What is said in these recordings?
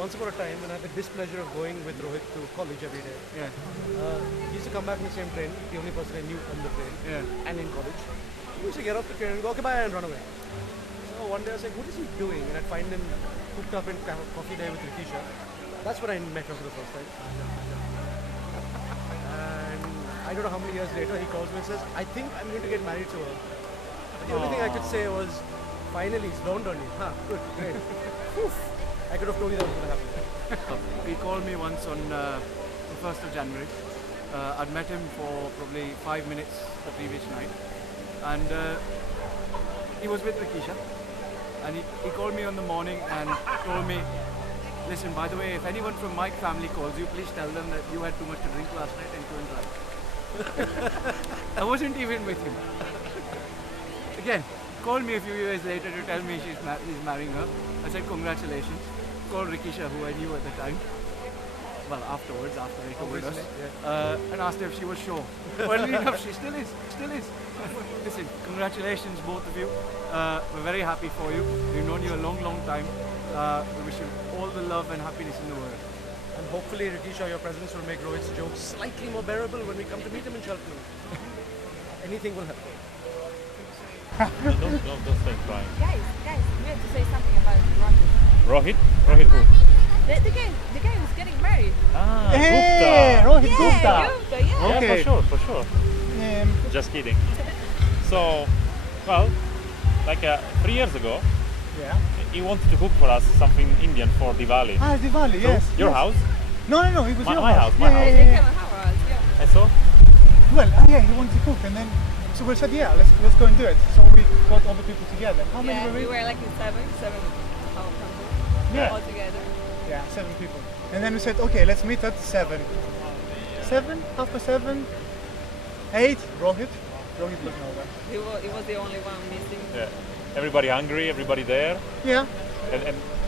once upon a time when I had the displeasure of going with Rohit to college every day. Yeah. He used to come back in the same train, the only person I knew on the train, Yeah. and in college. He used to get off the train and go, okay, bye, and run away. So one day I was like, what is he doing? And I'd find him hooked up in coffee day with Rikisha. That's when I met her for the first time. And I don't know how many years later he calls me and says, I think I'm going to get married to her. But the only thing I could say was, finally, it's dawned on you. Huh, good, great. I could have told you that was going to happen. He called me once on the 1st of January. I'd met him for probably 5 minutes the previous night. And he was with Rikisha. And he called me on the morning and told me, listen, by the way, if anyone from my family calls you, please tell them that you had too much to drink last night and couldn't drive. I wasn't even with him. Again, called me a few years later to tell me he's marrying her. I said, congratulations. Called Rikisha, who I knew at the time. Well, afterwards, after they told us. And asked her if she was sure. Funnily enough, she still is. Listen, congratulations, both of you. We're very happy for you. We've known you a long, long time. We wish you all the love and happiness in the world. And hopefully, Rikisha, your presence will make Rohit's jokes slightly more bearable when we come to meet him in Cheltenham. Anything will help. Don't stay crying. Guys, we have to say something about Rohit. Rohit who? The guy who's getting married. Ah, Hey, Gupta. Rohit Yeah, Gupta. Gupta, yeah. Yeah, Okay. for sure. Um, Just kidding. So, well, like 3 years ago, yeah. he wanted to cook for us something Indian for Diwali. Ah, Diwali, yes. Your yes. house? No, it was My- your my house. house, my house. They Yeah. came at Howard, yeah. And so, Well, yeah, he wanted to cook, and then so we said, yeah, let's go and do it. So we got all the people together. How many Yeah, were we we? were like in seven people Yeah. all together. Yeah, 7 people. And then we said, okay, let's meet at 7. 7, half past 7, 8. Rohit was nowhere. He was the only one missing. yeah, everybody hungry, everybody there. Yeah.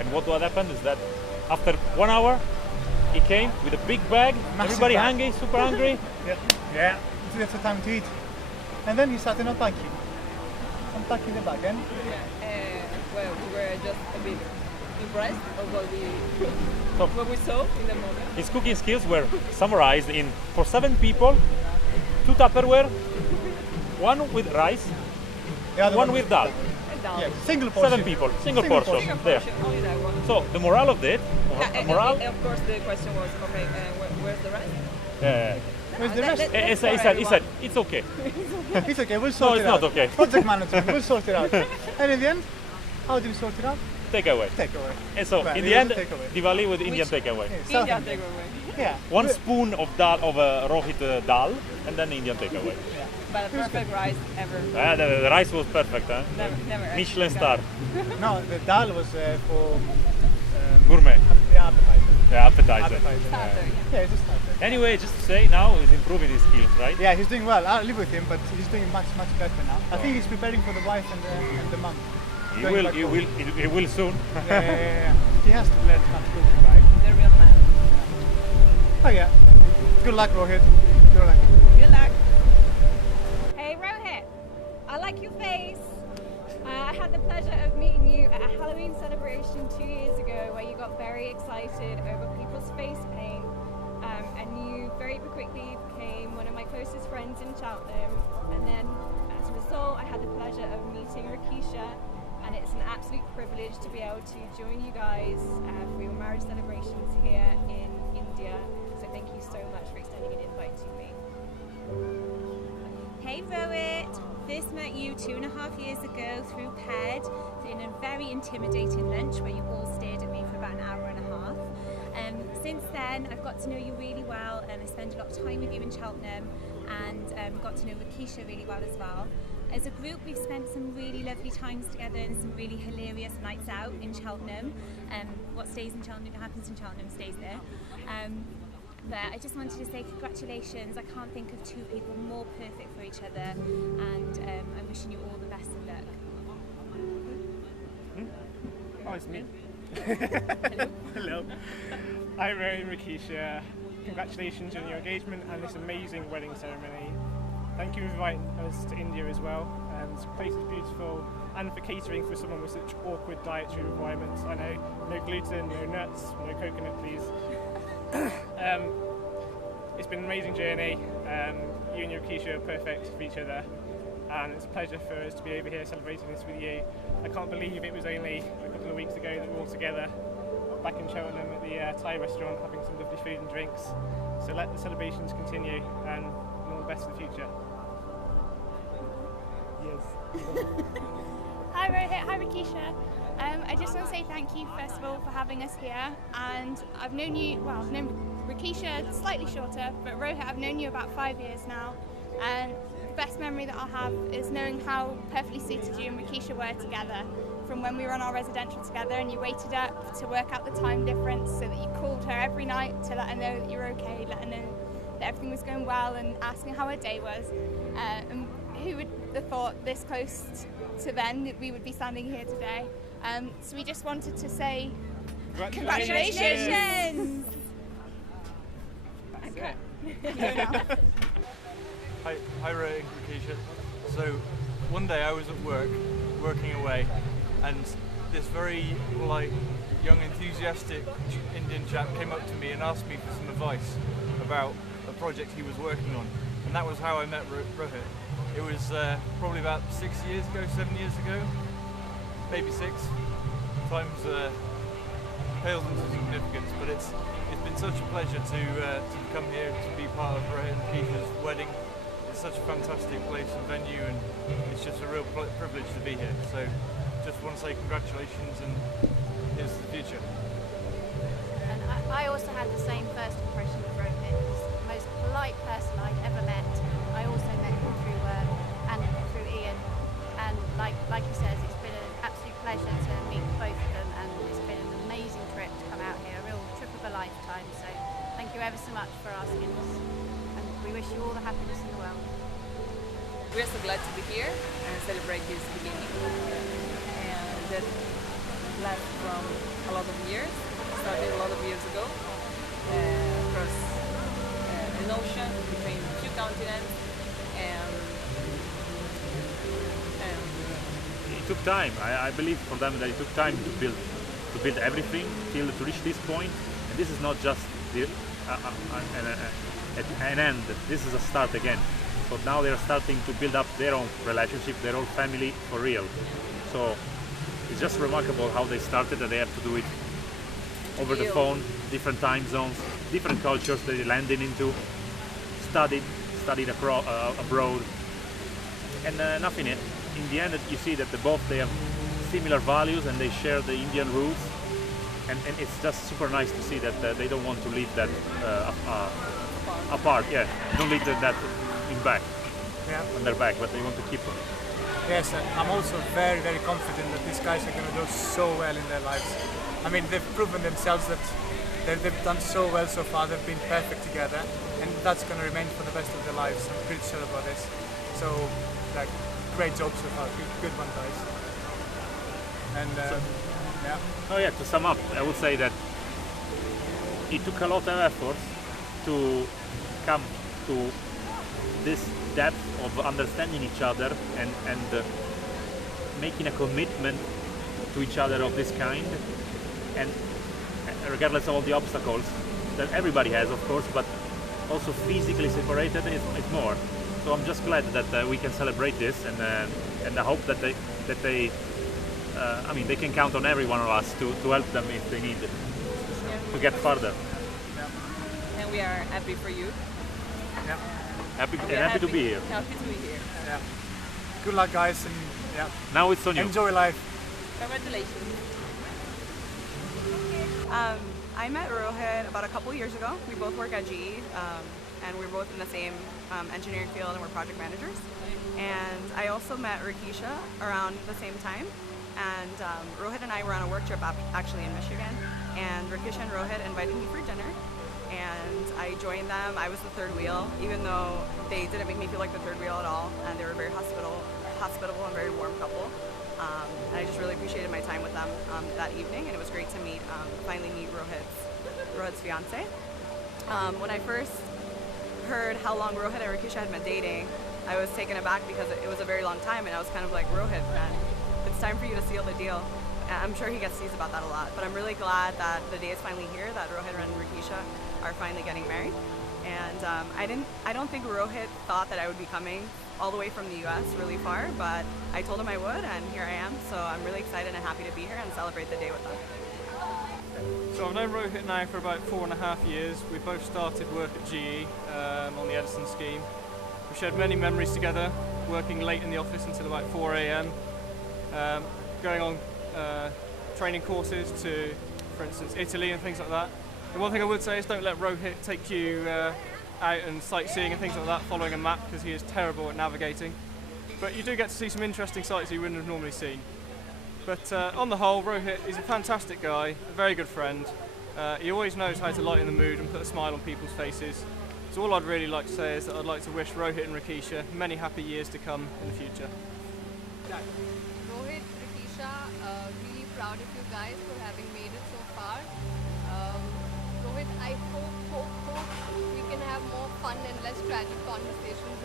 And what happened is that after 1 hour, he came with a big bag. Massive Everybody bag. hungry, super hungry. Yeah. So that's the time to eat. And then he started unpacking. Unpacking the bag, and Well, we were just a bit impressed of So what we saw in the moment. his cooking skills were summarized in for 7 people, 2 Tupperware, 1 with rice, the other 1 with dal. And down. Yeah, single portion. 7 people, single portion. Single There. portion, only that one. So the morale of it, morale. Of course, the question was, okay, where's the rest? Where's the rest? He said, it's okay. It's okay, we'll sort No, it it's out. not okay. Project management, we'll sort it out. And in the end, how did we sort it out? Take away. Takeaway. And so Well, in it the was end, a takeaway. Diwali with Indian takeaway. Yeah, Indian South Indian. takeaway. Yeah. 1 spoon of dal of Rohit dal, and then Indian takeaway. But a perfect rice ever. The rice was perfect, huh? Never. Michelin star, No, the dal was for gourmet, yeah, appetizer. yeah, appetizer. Appetizer. Starter, yeah. Yeah, it's a starter. Anyway, just to say now he's improving his skills, right? Yeah, he's doing well. I live with him, but he's doing much better now. I think he's preparing for the wife and the mum. He Going will, back he home. will, he will soon. Yeah. He has to learn how to cook, right? The real man. Oh yeah. Good luck, Rohit. Good luck. Good luck. Hey Rohit, I like your face. I had the pleasure of meeting you at a Halloween celebration 2 years ago where you got very excited over people's face paint, and you very quickly became one of my closest friends in Cheltenham. And then as a result, I had the pleasure of meeting Rikisha, and it's an absolute privilege to be able to join you guys for your marriage celebrations here in India. So thank you so much for extending an invite to me. Hey Rohit, first met you 2.5 years ago through PED in a very intimidating lunch where you all stared at me for about an hour and a half. Since then I've got to know you really well, and I spent a lot of time with you in Cheltenham, and got to know Rikisha really well as well. As a group we've spent some really lovely times together and some really hilarious nights out in Cheltenham. What stays in Cheltenham happens in Cheltenham stays there. But I just wanted to say congratulations. I can't think of 2 people more perfect for each other, and I'm wishing you all the best of luck. Oh, it's me. Hello. I'm Rikisha. Congratulations on your engagement and this amazing wedding ceremony. Thank you for inviting us to India as well. and the place is beautiful, and for catering for someone with such awkward dietary requirements. I know no gluten, no nuts, no coconut, please. It's been an amazing journey. You and your Rakisha are perfect for each other, and it's a pleasure for us to be over here celebrating this with you. I can't believe it was only a couple of weeks ago that we were all together back in Cheltenham at the Thai restaurant having some lovely food and drinks. So let the celebrations continue, and all the best for the future. Yes. Hi Rohit, hi Rakisha. I just want to say thank you first of all for having us here, and I've known you, well, I've known Rakisha slightly shorter, but Rohit I've known you about 5 years now, and the best memory that I'll have is knowing how perfectly suited you and Rakisha were together, from when we were on our residential together and you waited up to work out the time difference so that you called her every night to let her know that you were okay, let her know that everything was going well, and asking how her day was. And who would have thought this close to then that we would be standing here today? So we just wanted to say congratulations! Okay. Hi Ray and Rakisha. So one day I was at work, working away, and this very young enthusiastic Indian chap came up to me and asked me for some advice about a project he was working on, and that was how I met Rohit. It was probably about 7 years ago, maybe 6. Times pales into significance, but it's been such a pleasure to come here to be part of Rohit and Rakisha's wedding. It's such a fantastic place and venue, and it's just a real privilege to be here. So just want to say congratulations, and here's the future. And I also had the same first impression of Rohit. He's the most polite person I'd ever met. I also met him through work and through Ian, and like he says, it's been an absolute pleasure to meet both of them, and it's been an amazing trip to come out here, a real trip of a lifetime. So thank you ever so much for asking us, and we wish you all the happiness in the world. We are so glad to be here and celebrate this beginning, and that lasts from a lot of years. Started a lot of years ago, across an ocean between 2 continents, and it took time. I believe for them that it took time to build everything till to reach this point. And this is not just an end. This is a start again. So now they are starting to build up their own relationship, their own family for real. So it's just remarkable how they started, and they have to do it over the phone, different time zones, different cultures that they landed into, studied abroad, and nothing. In the end, you see that they have similar values and they share the Indian roots, and it's just super nice to see that they don't want to leave that apart. Yeah, don't leave that on their back, but they want to keep it. Yes, and I'm also very, very confident that these guys are going to do so well in their lives. I mean, they've proven themselves that they've done so well so far. They've been perfect together, and that's going to remain for the rest of their lives. I'm pretty sure about this. So, great job so far. Good one, guys. And yeah. Oh yeah. To sum up, I would say that it took a lot of effort to come to this depth of understanding each other and making a commitment to each other of this kind, and regardless of all the obstacles that everybody has, of course, but also physically separated is more. So I'm just glad that we can celebrate this, and I hope that they they can count on every one of us to help them if they need to get further. Yeah. And we are happy for you. Yeah. Happy to be here. Happy to be here. Yeah. Good luck, guys, and yeah. Now it's on you. Enjoy life. Congratulations. I met Rohit about a couple years ago. We both work at GE, and we're both in the same engineering field, and we're project managers. And I also met Rakisha around the same time. And Rohit and I were on a work trip actually in Michigan, and Rakisha and Rohit invited me for dinner. And I joined them. I was the third wheel, even though they didn't make me feel like the third wheel at all, and they were a very hospitable and very warm couple. And I just really appreciated my time with them that evening, and it was great to finally meet Rohit's fiance. When I first heard how long Rohit and Rakisha had been dating, I was taken aback because it was a very long time, and I was kind of like, Rohit, man, it's time for you to seal the deal. I'm sure he gets teased about that a lot, but I'm really glad that the day is finally here, that Rohit and Rakisha are finally getting married. And I don't think Rohit thought that I would be coming all the way from the US really far, but I told him I would, and here I am. So I'm really excited and happy to be here and celebrate the day with them. So I've known Rohit now for about 4.5 years. We both started work at GE on the Edison scheme. We shared many memories together, working late in the office until about 4 a.m, going on training courses to, for instance, Italy and things like that. And one thing I would say is don't let Rohit take you out and sightseeing and things like that following a map, because he is terrible at navigating. But you do get to see some interesting sights you wouldn't have normally seen. But on the whole, Rohit is a fantastic guy, a very good friend. He always knows how to lighten the mood and put a smile on people's faces. So all I'd really like to say is that I'd like to wish Rohit and Rakisha many happy years to come in the future. Rohit, Rakisha, really proud of you guys for having made it so far. Rohit, I hope we can have more fun and less tragic conversations